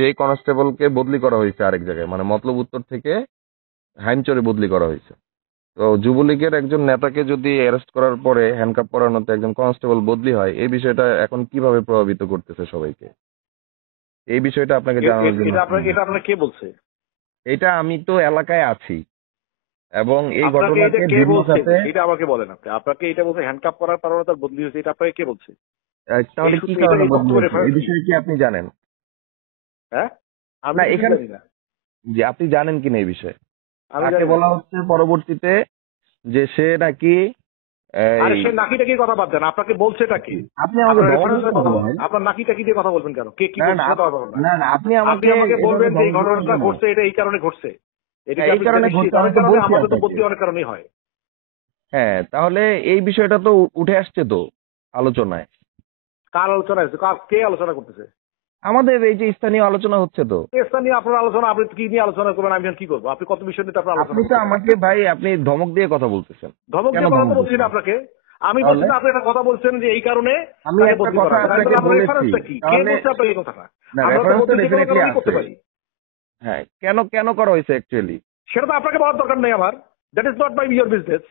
সেই কনস্টেবলকে বদলি করা হয়েছে আরেক জায়গায়, মানে মতলব উত্তর থেকে হাইমচরে বদলি করা হয়েছে। তো যুবলীগের একজন নেতাকে যদি অ্যারেস্ট করার পরে হ্যান্ডকাপ পরানোতে একজন কনস্টেবল বদলি হয়, এই বিষয়টা এখন কিভাবে প্রভাবিত করতেছে সবাইকে, এই বিষয়টা আপনাকে জানানোর জন্য এটা আপনার কে বলছে? এটা আমি তো এলাকায় আছি এবং এই আপনাকে এটা ঘটনাকে কে ভিন্ন বলছে? সাথে। এটা আমাকে বলেন আপনি। আপনাকে এটা বলছে হ্যান্ডকাপ করার কারণে তার বদলি হয়েছে, এটা আপনাকে কে বলছে? তাহলে কি কারণে বদলি হয়েছে এই বিষয়ে কি আপনি জানেন? হ্যাঁ, আমি না তো কিছুই এখানে জানি না। যে আপনি জানেন কিনা এই বিষয়ে? আমি তাকে জানি না। বলা হচ্ছে পরবর্তীতে যে সে নাকি আরে এই সে নাকি টাকি কথা বাদ দেন, আপনাকে বলছে এটা কি? আপনি আমাকে আপনার ধমক রেফারেন্সের দিয়ে কথা কথা বলেন। আপনার নাকি টাকি দিয়ে কথা বলবেন কেন? কে কি না বলছে না সেটা কথা বলবেন না। না না আপনি আপনি আমাকে আমাকে এভাবে বলবেন যে এই ধমক দিবেন ঘটনাটা কেন? ঘটছে, এটা এই কারণে ঘটছে। এটা কি এই আপনি কারণে নিশ্চিত? ঘটছে আমি অনেক তো কারণে, বলছি আমাদের তো আপনাকে। বদলি অনেক কারণেই হয়। হ্যাঁ তাহলে এই বিষয়টা তো উঠে আসছে তো আলোচনায়। কার আলোচনা হচ্ছে? কে আলোচনা করতেছে? আমাদের এই যে স্থানীয় আলোচনা হচ্ছে তো। কেসটা নিয়ে আপনার আলোচনা, আপনি কি নিয়ে আলোচনা করবেন? আমি কি করবো? আপনি কত বিষয় নিয়ে আপনার আপনি আলোচনা তো করতে পারেন? আমাকে ভাই আপনি ধমক দিয়ে কথা বলতেছেন। ধমক কেন দিয়ে কথা তো ধমক বলছি না দিচ্ছেন? আপনাকে। আমি বলছি তাহলে না, আপনি একটা কথা বলছেন যে এই কারণে আমি তাকে একটা বদলি করা কথা হবে। আপনাকে তাহলে আপনার বলেছি, রেফারেন্সটা কি? কে তাহলে বলছে আপনাকে এই কথাটা? না আমরা তো রেফারেন্স তো বলতে যে কোনো ডেফিনেটলি কারণেই করতে আছে। পারি। হ্যাঁ কেন কেন করা হয়েছে অ্যাকচুয়ালি? সেটা তো আপনাকে বলার দরকার নেই আমার। That is not my your business.